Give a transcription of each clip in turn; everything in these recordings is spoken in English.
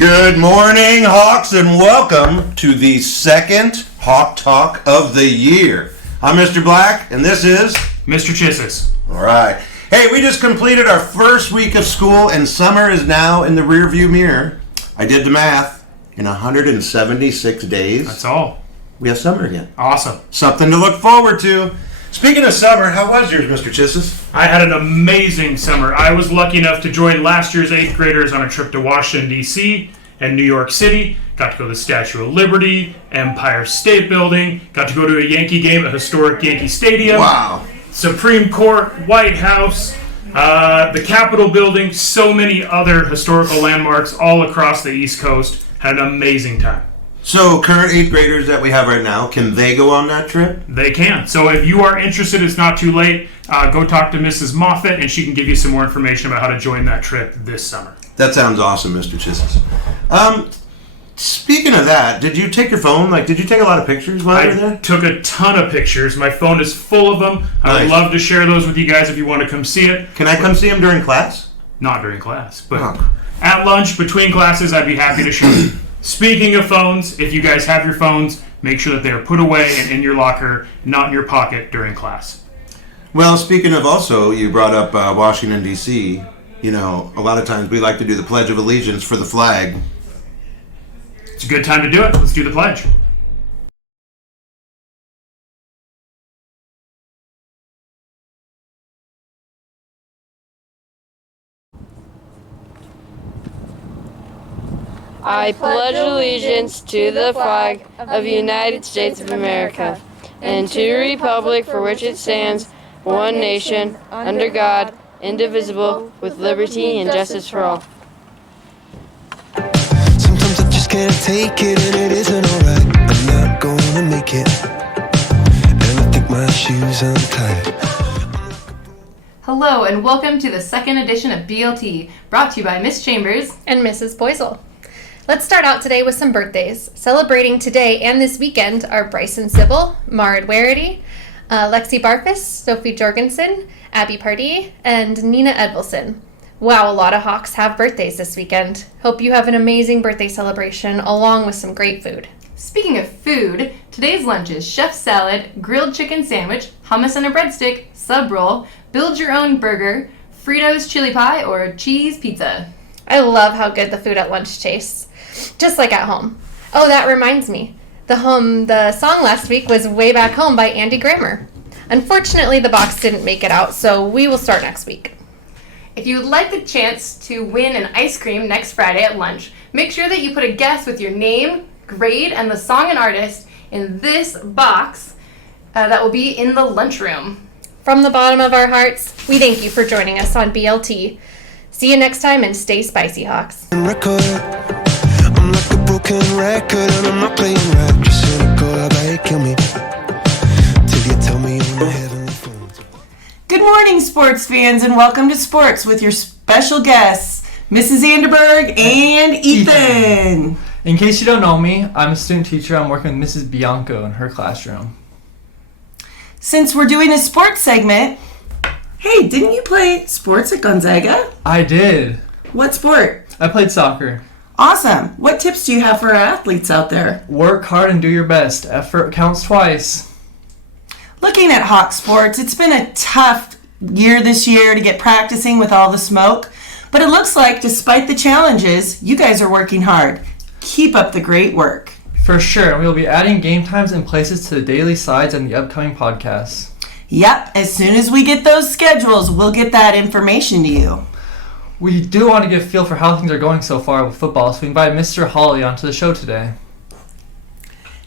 Good morning, Hawks, and welcome to the second Hawk Talk of the year. I'm Mr. Black, and this is Mr. Chisses. All right. Hey, we just completed our first week of school, and summer is now in the rearview mirror. I did the math. In 176 days, That's all. we have summer again. Awesome. Something to look forward to. Speaking of summer, how was yours, Mr. Chisses? I had an amazing summer. I was lucky enough to join last year's 8th graders on a trip to Washington, D.C. and New York City. Got to go to the Statue of Liberty, Empire State Building. Got to go to a Yankee game at historic Yankee Stadium. Wow. Supreme Court, White House, the Capitol Building, so many other historical landmarks all across the East Coast. Had an amazing time. So, current 8th graders that we have right now, can they go on that trip? They can. So if you are interested, it's not too late. Go talk to Mrs. Moffat, and she can give you some more information about how to join that trip this summer. That sounds awesome, Mr. Chisses. Speaking of that, did you take your phone? Did you take a lot of pictures while you were I there? took a ton of pictures. My phone is full of them. I would Nice. love to share those with you guys if you want to come see it. Can I come see them during class? Not during class, but Oh. at lunch, between classes, I'd be happy to show you. Speaking of phones, if you guys have your phones, make sure that they are put away and in your locker, not in your pocket during class. Well, speaking of also, you brought up Washington, D.C. You know, a lot of times we like to do the Pledge of Allegiance for the flag. It's a good time to do it. Let's do the pledge. I pledge allegiance to the flag of the United States of America and to the republic for which it stands, one nation, under God, indivisible, with liberty and justice for all. Sometimes I just can't take it and it isn't alright. I'm not gonna make it. And I think my shoes untied. Hello and welcome to the second edition of BLT, brought to you by Miss Chambers and Mrs. Boisel. Let's start out today with some birthdays. Celebrating today and this weekend are Bryson Sybil, Marid Warity, Lexi Barfus, Sophie Jorgensen, Abby Pardee, and Nina Edvilson. Wow, a lot of Hawks have birthdays this weekend. Hope you have an amazing birthday celebration along with some great food. Speaking of food, today's lunch is chef salad, grilled chicken sandwich, hummus and a breadstick, sub roll, build your own burger, Fritos chili pie, or cheese pizza. I love how good the food at lunch tastes. Just like at home. Oh, that reminds me. The song last week was Way Back Home by Andy Grammer. Unfortunately, the box didn't make it out, so we will start next week. If you would like the chance to win an ice cream next Friday at lunch, make sure that you put a guess with your name, grade, and the song and artist in this box that will be in the lunchroom. From the bottom of our hearts, we thank you for joining us on BLT. See you next time and stay spicy, Hawks. Record. I'm like a broken record and I'm not playing right. Just cynical, how about you kill me? Till you tell me you're my heavenly phone. Good morning, sports fans, and welcome to Sports with your special guests, Mrs. Anderberg and Ethan. In case you don't know me, I'm a student teacher. I'm working with Mrs. Bianco in her classroom. Since we're doing a sports segment, hey, didn't you play sports at Gonzaga? I did. What sport? I played soccer. Awesome. What tips do you have for our athletes out there? Work hard and do your best. Effort counts twice. Looking at Hawk Sports, it's been a tough year this year to get practicing with all the smoke, but it looks like despite the challenges, you guys are working hard. Keep up the great work. For sure, we will be adding game times and places to the daily slides and the upcoming podcasts. Yep, as soon as we get those schedules, we'll get that information to you. We do want to get a feel for how things are going so far with football, so we invite Mr. Hawley onto the show today.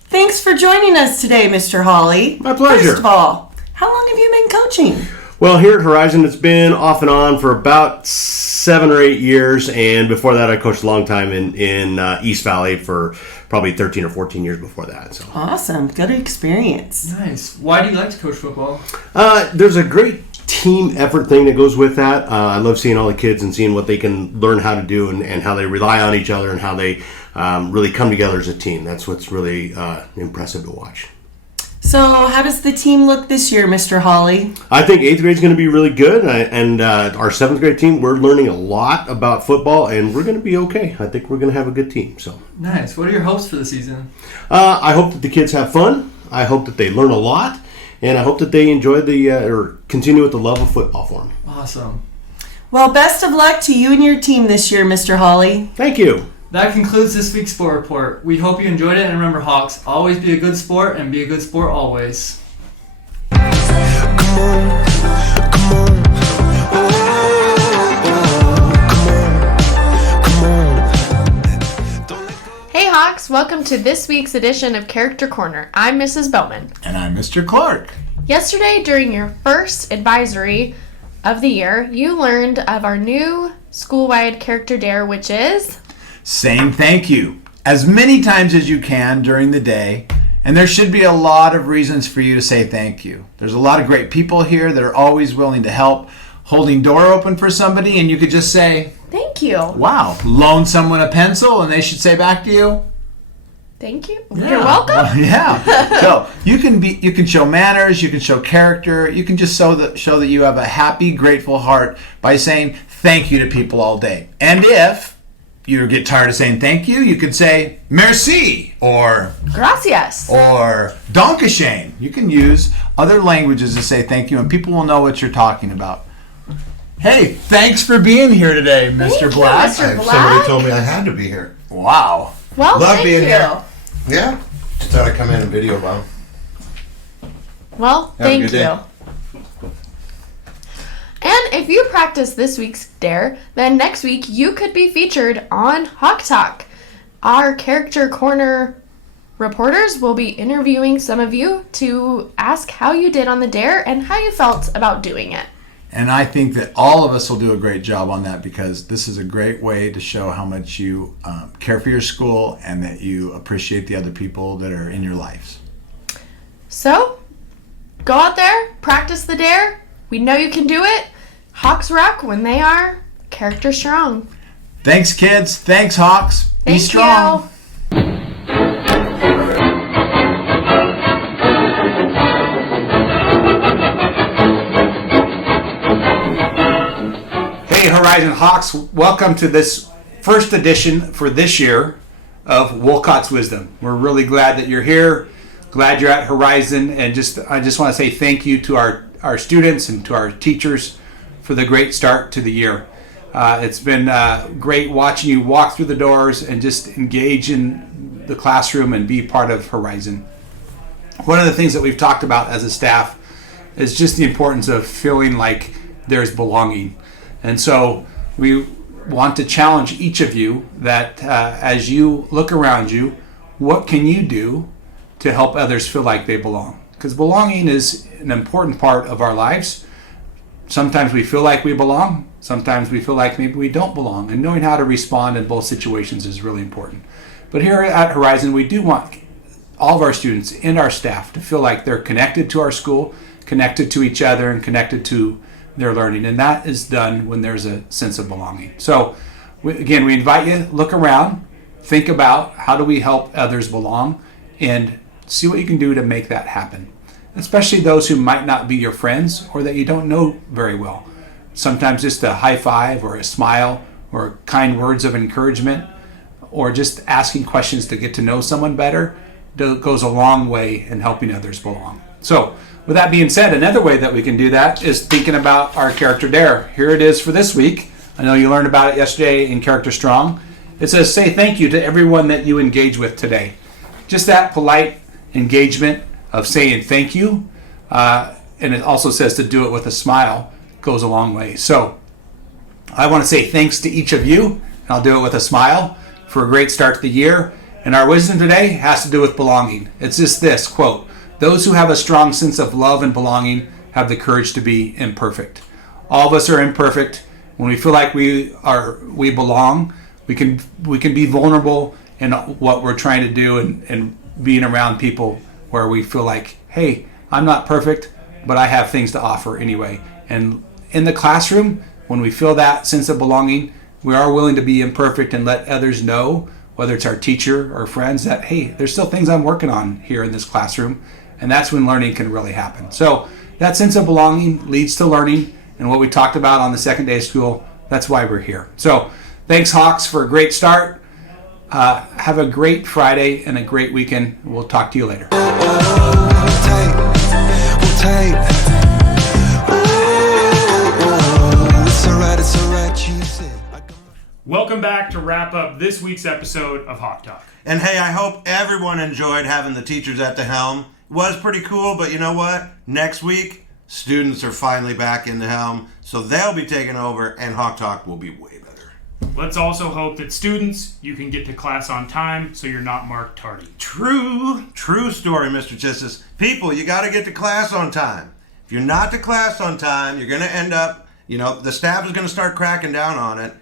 Thanks for joining us today, Mr. Hawley. My pleasure. First of all, how long have you been coaching? Well, here at Horizon, it's been off and on for about 7 or 8 years, and before that, I coached a long time in East Valley for probably 13 or 14 years before that. So Awesome. Good experience. Nice. Why do you like to coach football? there's a great team effort thing that goes with that. I love seeing all the kids and seeing what they can learn how to do and how they rely on each other and how they really come together as a team. That's what's really impressive to watch. So, how does the team look this year, Mr. Hawley? I think 8th grade is going to be really good, and our 7th grade team, we're learning a lot about football, and we're going to be okay. I think we're going to have a good team. So, Nice. What are your hopes for the season? I hope that the kids have fun. I hope that they learn a lot, and I hope that they enjoy or continue with the love of football for them. Awesome. Well, best of luck to you and your team this year, Mr. Hawley. Thank you. That concludes this week's sport report. We hope you enjoyed it, and remember, Hawks, always be a good sport and be a good sport always. Come on, come on. Hey Hawks, welcome to this week's edition of Character Corner. I'm Mrs. Bowman. And I'm Mr. Clark. Yesterday, during your first advisory of the year, you learned of our new school-wide character dare, which is... Saying thank you as many times as you can during the day. And there should be a lot of reasons for you to say thank you. There's a lot of great people here that are always willing to help, holding door open for somebody, and you could just say, Thank you. wow, loan someone a pencil, and they should say back to you, Thank you. yeah. You're welcome. Well, yeah. So you can show manners, you can show character, you can just show that you have a happy, grateful heart by saying thank you to people all day. And if you get tired of saying thank you, you could say merci or Gracias. Dankeschön. You can use other languages to say thank you, and people will know what you're talking about. Hey, thanks for being here today, Mr. Thank you, Black. Mr. Black. Somebody told me I had to be here. Wow. Well, Love thank being you. here. Yeah. Just thought I'd come in and video about. Well, Have a thank good day. you. And if you practice this week's dare, then next week you could be featured on Hawk Talk. Our Character Corner reporters will be interviewing some of you to ask how you did on the dare and how you felt about doing it. And I think that all of us will do a great job on that, because this is a great way to show how much you care for your school and that you appreciate the other people that are in your lives. So, go out there, practice the dare. We know you can do it. Hawks rock when they are character strong. Thanks, kids. Thanks, Hawks. Be Thank strong. you. Hey Horizon Hawks, welcome to this first edition for this year of Wolcott's Wisdom. We're really glad that you're here, glad you're at Horizon, and I just want to say thank you to our students and to our teachers for the great start to the year. It's been great watching you walk through the doors and just engage in the classroom and be part of Horizon. One of the things that we've talked about as a staff is just the importance of feeling like there's belonging. And so we want to challenge each of you that as you look around you, what can you do to help others feel like they belong? Because belonging is an important part of our lives. Sometimes we feel like we belong. Sometimes we feel like maybe we don't belong. And knowing how to respond in both situations is really important. But here at Horizon, we do want all of our students and our staff to feel like they're connected to our school, connected to each other, and connected to their learning. And that is done when there's a sense of belonging. So again, we invite you, look around, think about how do we help others belong, and see what you can do to make that happen. Especially those who might not be your friends or that you don't know very well. Sometimes just a high five or a smile or kind words of encouragement or just asking questions to get to know someone better goes a long way in helping others belong. So with that being said, another way that we can do that is thinking about our character dare. Here it is for this week. I know you learned about it yesterday in Character Strong. It says, say thank you to everyone that you engage with today. Just that polite engagement of saying thank you. And it also says to do it with a smile goes a long way. So I want to say thanks to each of you, and I'll do it with a smile for a great start to the year. And our wisdom today has to do with belonging. It's just this, quote, those who have a strong sense of love and belonging have the courage to be imperfect. All of us are imperfect. When we feel like we belong, we can be vulnerable in what we're trying to do and being around people where we feel like, hey, I'm not perfect, but I have things to offer anyway. And in the classroom, when we feel that sense of belonging, we are willing to be imperfect and let others know, whether it's our teacher or friends, that, hey, there's still things I'm working on here in this classroom, And that's when learning can really happen. So that sense of belonging leads to learning, and what we talked about on the second day of school, that's why we're here. So thanks, Hawks, for a great start. Have a great Friday and a great weekend. We'll talk to you later. Welcome back to wrap up this week's episode of Hawk Talk. And hey, I hope everyone enjoyed having the teachers at the helm. It was pretty cool, but you know what? Next week, students are finally back in the helm, so they'll be taking over, and Hawk Talk will be way better. Let's also hope that students, you can get to class on time so you're not marked tardy. True story, Mr. Chistis. People, you got to get to class on time. If you're not to class on time, you're going to end up, the staff is going to start cracking down on it.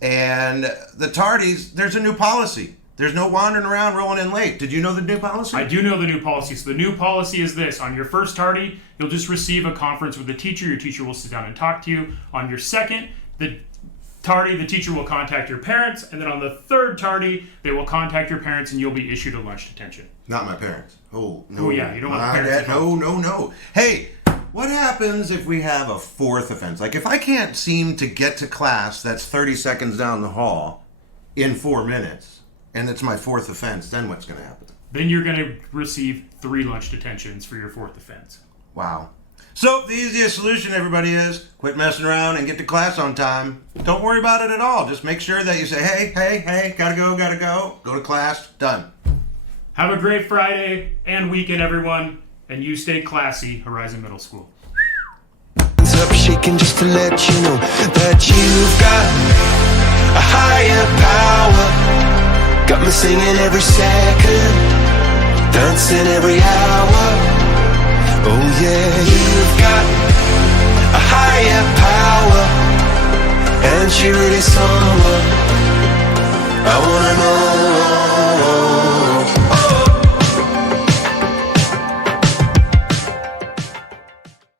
And the tardies, there's a new policy. There's no wandering around rolling in late. Did you know the new policy? I do know the new policy. So the new policy is this. On your first tardy, you'll just receive a conference with the teacher. Your teacher will sit down and talk to you. On your second, the teacher will contact your parents. And then on the third tardy, they will contact your parents and you'll be issued a lunch detention. Not my parents. Oh, no. Oh, yeah. You don't want the parents involved. No. Hey, what happens if we have a fourth offense? Like if I can't seem to get to class that's 30 seconds down the hall in 4 minutes, and it's my fourth offense, then what's going to happen? Then you're going to receive 3 lunch detentions for your fourth offense. Wow. So the easiest solution, everybody, is quit messing around and get to class on time. Don't worry about it at all. Just make sure that you say, hey, gotta go. Go to class, done. Have a great Friday and weekend, everyone. And you stay classy, Horizon Middle School. Up shaking just to let you know that you've got a higher power. Got me singing every second, dancing every hour. Oh yeah, you've got a higher power, and she really someone I wanna know.